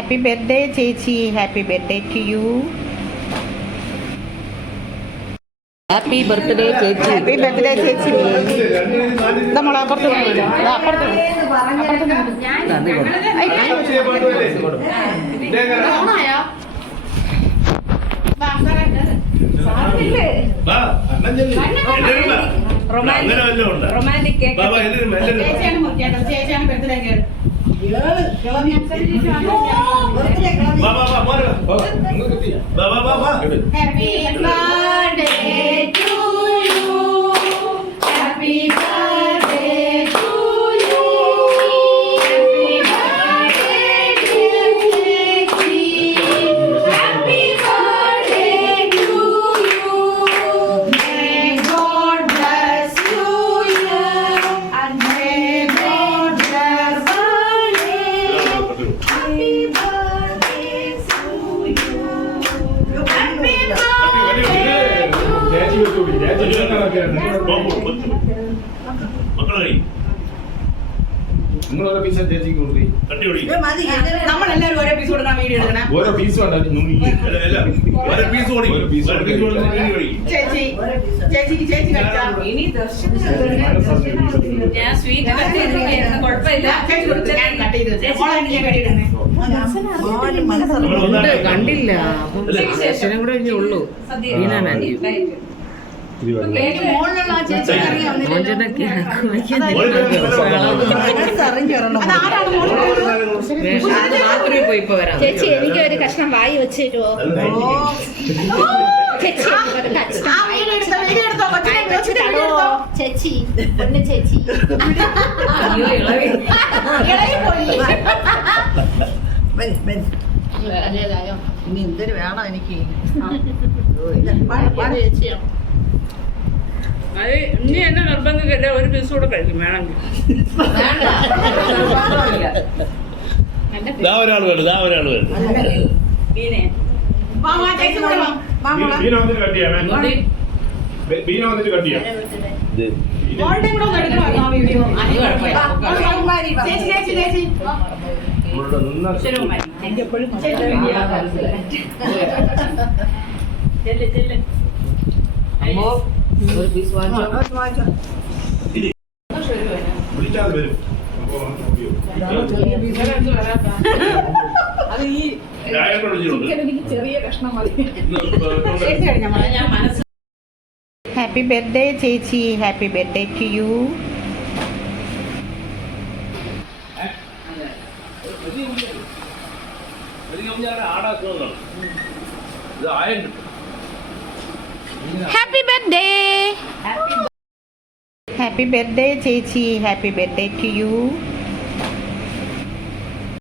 Happy birthday ചേച്ചി happy birthday to you happy birthday ചേച്ചി happy birthday ചേച്ചി നമ്മൾ അപ്പുറത്ത് അപ്പുറത്ത്. Romantic cake. ചേച്ചിയാണ് മുറിക്കേണ്ടത് ചേച്ചിയാണ് ബർത്ത്ഡേ കേക്ക് ഹാപ്പി ഓടി ഒരു piece ഒരു പീസ് ഓടി നീ ഓടി ചേച്ചി ചേച്ചിക്ക് ചേച്ചി ഇനി ഞാൻ സ്വീറ്റ് കട്ട് ചെയ്തിരിക്കുകയായിരുന്നു കുഴപ്പമില്ല ചേച്ചി കൊടുത്തു കട്ട് ചെയ്ത് കണ്ടില്ല. അപ്പം കൂടെ ഉള്ളൂ. വീണാ മാത്യു ചേച്ചി അറിയാം. മോചനൊക്കെ അതാരാണ് മുകളിൽ രാത്രി പോയി ഇപ്പൊ വരാം. ചേച്ചി എനിക്ക് ഒരു കഷ്ണം വായി വെച്ച് തരുമോ ചേച്ചി ചേച്ചി പൊന്നു ചേച്ചി ഇനി എന്തൊരു വേണം എനിക്ക്. ചേച്ചിയാണ് അത് ഇനി എന്നെ നിർബന്ധിക്കല്ലേ ഒരു പീസ് കൂടെ കഴിക്കും വേണമെങ്കിൽ ദാ ഒരാൾ വരും ദാ ഒരാൾ വരും. വാ വാ ചേച്ചി കൂടെ വാ. ബീന വന്നിട്ട് കട്ട് ചെയ്യാം. ഇത്. വിളിച്ചാൽ വരും. അത് ഈ ചെറിയ കഷ്ണം മതി. ഞാൻ മനസ്സ് ഹാപ്പി ബർത്ത്ഡേ ചേച്ചി ഹാപ്പി ബർത്ത്ഡേ ടു യു ആടാക്കുന്നതാണ് ഇത് ആയുണ്ട് ഹാപ്പി ബർത്ത്ഡേ ഹാപ്പി ബർത്ത്ഡേ ചേച്ചി ഹാപ്പി ബർത്ത്ഡേ ടു യു